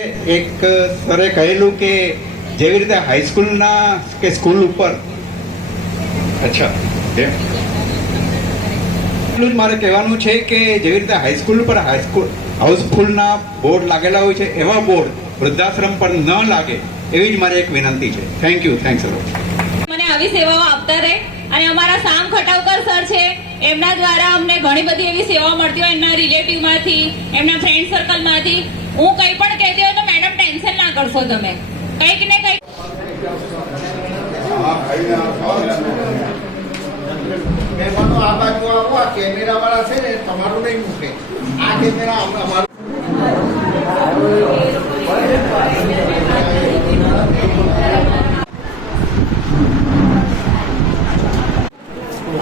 એક સરે કહેલું કે જેવી રીતે હાઈસ્કૂલના કે સ્કૂલ ઉપર અચ્છા એટલું જ મારે કહેવાનું છે કે જેવી રીતે હાઈસ્કૂલ ઉપર હાઉસફુલના બોર્ડ લાગેલા હોય છે એવા બોર્ડ વૃદ્ધાશ્રમ પર ન લાગે એવી જ મારી એક વિનંતી છે. Thank you. થેન્ક્સ અ લોટ. મને આવી સેવાઓ આપતા રહે અને અમારા સામ ખટાવકર સર છે એમના દ્વારા અમને ઘણી બધી એવી સેવાઓ મળતી હોય એમના રિલેટિવમાંથી એમના ફ્રેન્ડ સર્કલમાંથી. હું કંઈ પણ કહેતી હોય તો મેડમ ટેન્શન ના કરશો તમે કંઈક ને કંઈક. મહેમાનો આ બાજુ આવો. આ કેમેરા વાળા છે ને તમારું નહીં મૂકે. આ કેમેરા અમારું.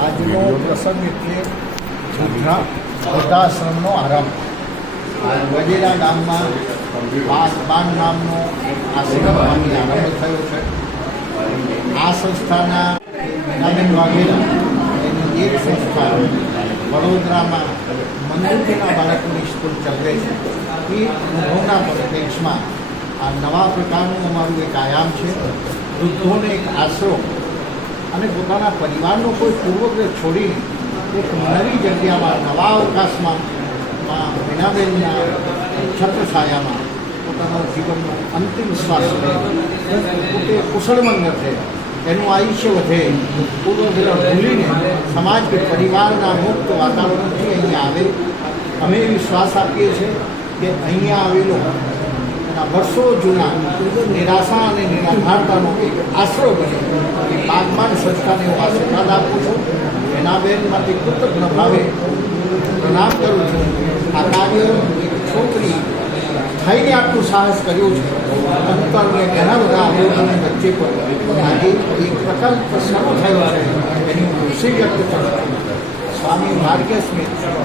આજનો પ્રસંગ એટલે વૃદ્ધાશ્રમનો આરંભ. વજેરા ગામમાં બાન નામનો આશ્રમમાંથી આરંભ થયો છે. આ સંસ્થાના નાબેન વાઘેલા એની એક સંસ્થા વડોદરામાં મંદિરના બાળકોની સ્કૂલ ચલાવે છે. એ અનુભવના પરિપ્રેક્ષમાં આ નવા પ્રકારનું અમારું એક આયામ છે. વૃદ્ધોને એક આશરો અને પોતાના પરિવારનો કોઈ પૂર્વગ્રહ છોડીને એક નવી જગ્યામાં નવા અવકાશમાં મીનાબેનના છત્રછાયામાં પોતાનો જીવનનો અંતિમ શ્વાસ લે, પોતે કુશળમંગળ છે, એનું આયુષ્ય વધે, પૂર્વગ્રહ ભૂલીને સમાજ કે પરિવારના મુક્ત વાતાવરણથી અહીંયા આવે. અમે વિશ્વાસ આપીએ છીએ કે અહીંયા આવેલો એના વર્ષો જૂના નિરાશા અને નિરાધારતાનો એક આશરો બને એ બાગમાન સંસ્થાને હું આશીર્વાદ આપું છું. એના બેન માટે કૃતજ્ઞ ભાવે પ્રણામ કરું છું. આ કાર્ય એક છોકરી થઈને આટલું સાહસ કર્યું છે. અંતરને ઘણા બધા અવરોધોની વચ્ચે પણ આજે એક પ્રકલ્પ શરૂ થયો છે. એની ખુશી વ્યક્ત કરું છું. સ્વામી ભાગ્યસ્મિત કરો.